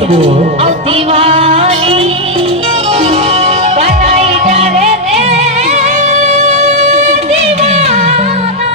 हंसबो दीवानी बनाई डाले रे दीवाना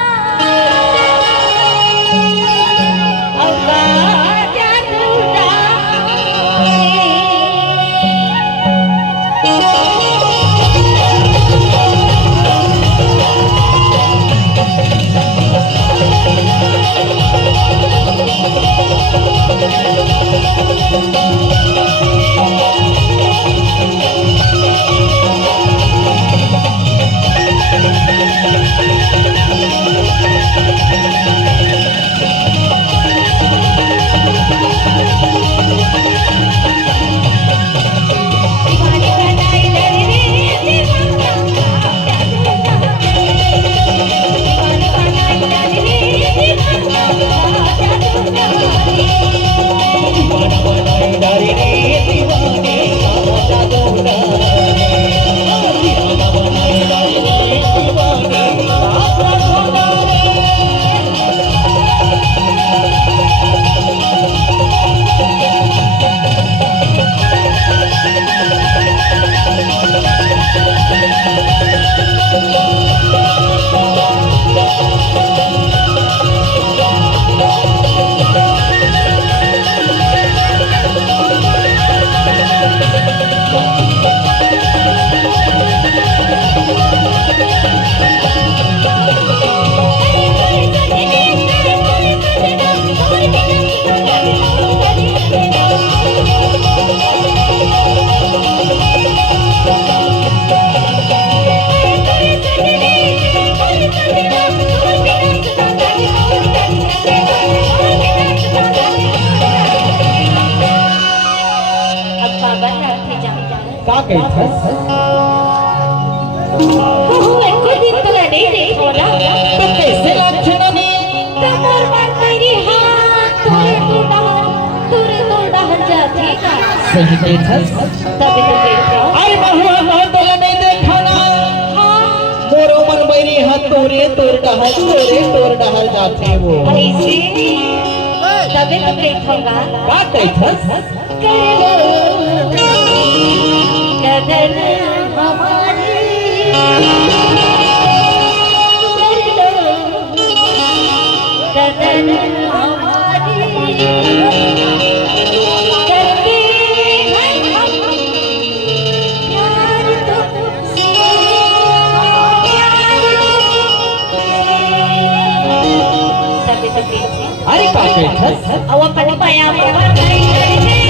का कहथस एको दिन तो नहीं देखो ना तो कैसे लक्षण ने तमोर मन मेरी हाथ तुरे तो डहर जाती का सही कहथस तभी तो देखो अरे महुआ हाथ तो नहीं देखा ना मोरो मन बैरी हाथ तोरे तोर डहर जाते वो ऐसे तभी तो देखोगा का कहथस कदर हमारी कदर हमारी करके हैं हम प्यार तुमसे तभी तो देखो अरे का कहथस अब अपन पाया पर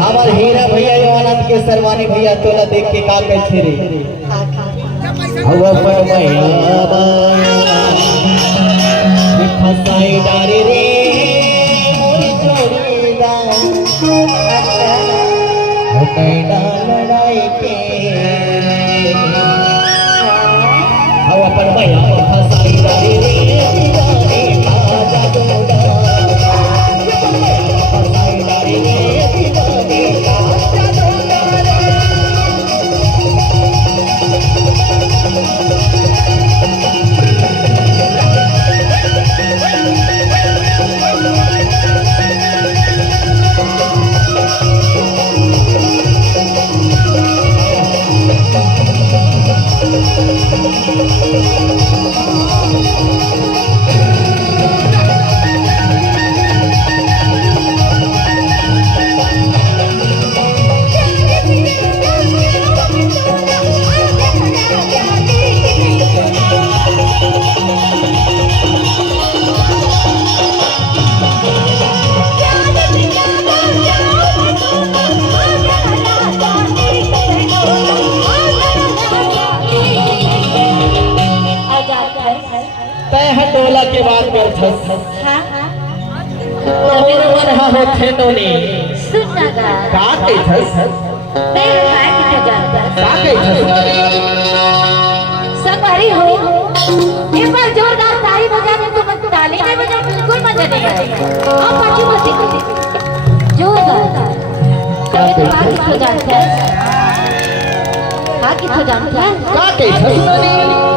हमार हीरा भैया आनंद के सरवानी भैया तोला देख के का कहथे रे हवा पर मैया फसाई डारे रे मोर जोड़ीदार हो कैना लड़ाई के हवा पर मैया फसाई डारे रे दीवाने का जादू फसाई डारे रे दीवाने का जादू छस हाँ मोर मन हा होथे नोनी सुन ना गा का के छस मैं काय की तो जानता का के छस संगवारी हो एक बार जोरदार ताली बजाने तो मत ताली नहीं बजाए बिल्कुल मजा नहीं आएगा आप पाछी मत जोरदार कभी तो बात तो जानता है हाँ की तो जानता है का के छस नोनी